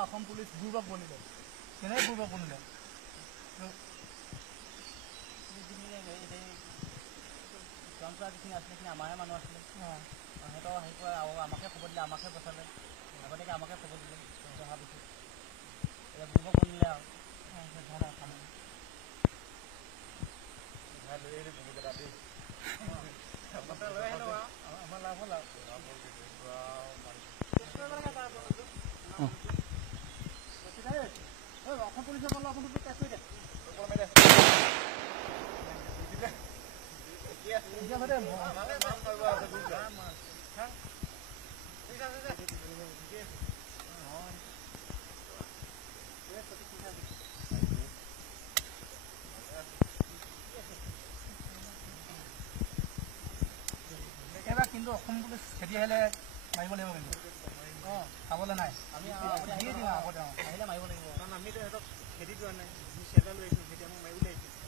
Assam police বুৰ্বক বনিলে কেনেকৈ বুৰ্বক বনিলে যিখিনি আছিলে সেইখিনি আমাৰে মানুহ আছিলে সিহঁতৰ আহি পোৱা আমাকে খবৰ দিলে আমাকে বচালে আগতীয়াকৈ আমাকে খবৰ দিলে সিহঁতে অহাৰ পিছত এতিয়া বুৰ্বক বনিলে আৰু আমাৰ লাভ হ'ল আৰু অসম পুলিচৰ পৰা অসম পুলিচ টেষ্ট কৰি দে একেবাৰে কিন্তু অসম পুলিচ খেতি আহিলে মাৰিব লাগিব কিন্তু খাবলৈ নাই আমি আহিলে মাৰিব লাগিব কাৰণ আমিতো সিহঁতক খেতি কৰা নাই খেতি আমাক মাৰিব লাগিব